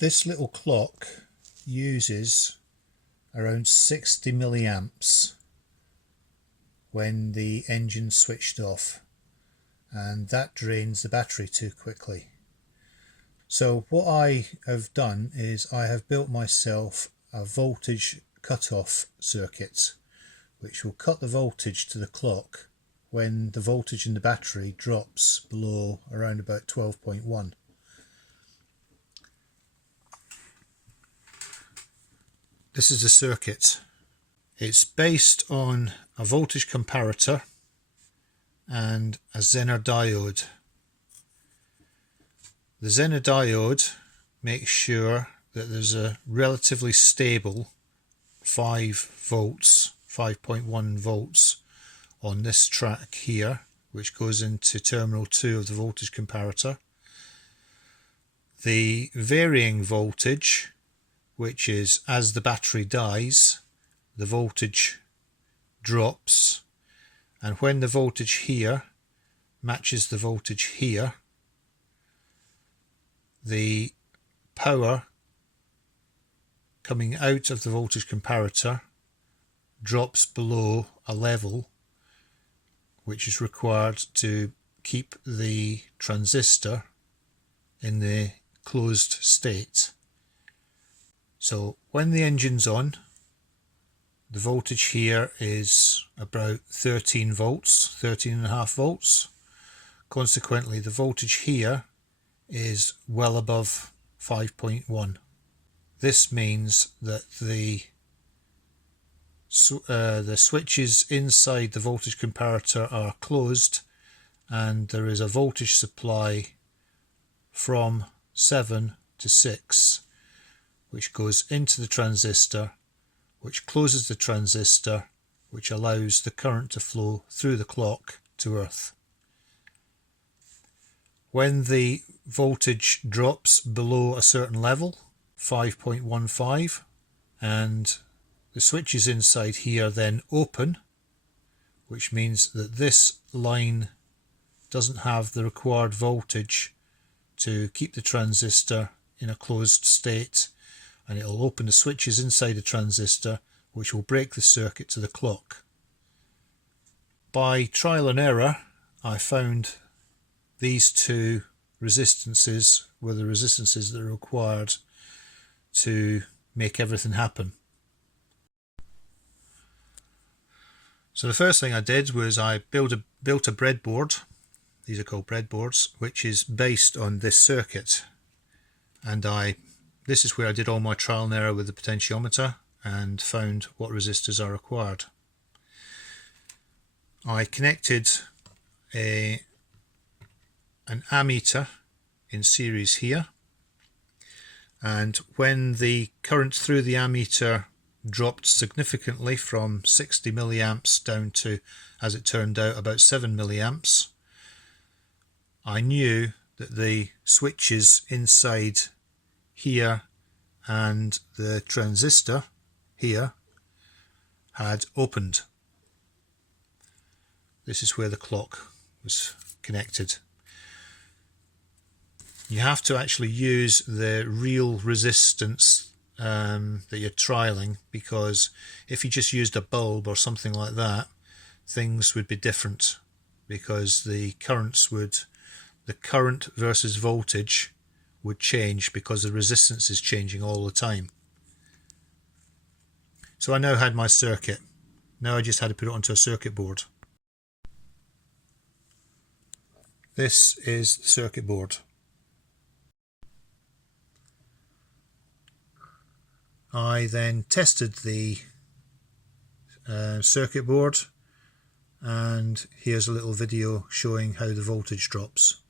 This little clock uses around 60 milliamps when the engine's switched off, and that drains the battery too quickly. So what I have done is I have built myself a voltage cut-off circuit which will cut the voltage to the clock when the voltage in the battery drops below around about 12.1. This is the circuit. It's based on a voltage comparator and a Zener diode. The Zener diode makes sure that there's a relatively stable 5 volts, 5.1 volts on this track here, which goes into terminal 2 of the voltage comparator. The varying voltage, which is as the battery dies, the voltage drops, and when the voltage here matches the voltage here, the power coming out of the voltage comparator drops below a level which is required to keep the transistor in the closed state. So when the engine's on, the voltage here is about 13 volts, 13.5 volts. Consequently, the voltage here is well above 5.1. This means that the switches inside the voltage comparator are closed, and there is a voltage supply from 7 to 6 which goes into the transistor, which closes the transistor, which allows the current to flow through the clock to earth. When the voltage drops below a certain level, 5.15, and the switches inside here then open, which means that this line doesn't have the required voltage to keep the transistor in a closed state, and it'll open the switches inside the transistor, which will break the circuit to the clock. By trial and error, I found these two resistances were the resistances that are required to make everything happen. So the first thing I did was I built a breadboard. These are called breadboards, which is based on this circuit, and this is where I did all my trial and error with the potentiometer and found what resistors are required. I connected an ammeter in series here, and when the current through the ammeter dropped significantly from 60 milliamps down to, as it turned out, about 7 milliamps, I knew that the switches inside here and the transistor here had opened. This is where the clock was connected. You have to actually use the real resistance that you're trialing, because if you just used a bulb or something like that, things would be different, because the current versus voltage would change because the resistance is changing all the time. So I now had my circuit. Now I just had to put it onto a circuit board. This is the circuit board. I then tested the circuit board, and here's a little video showing how the voltage drops.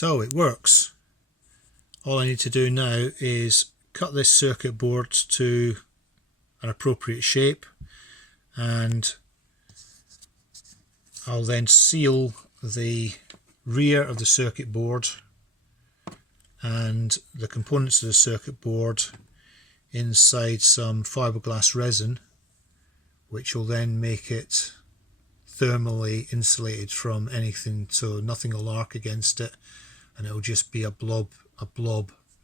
So it works. All I need to do now is cut this circuit board to an appropriate shape, and I'll then seal the rear of the circuit board and the components of the circuit board inside some fiberglass resin, which will then make it thermally insulated from anything, so nothing will arc against it, and it'll just be a blob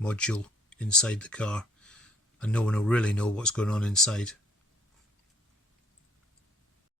module inside the car, and no one will really know what's going on inside.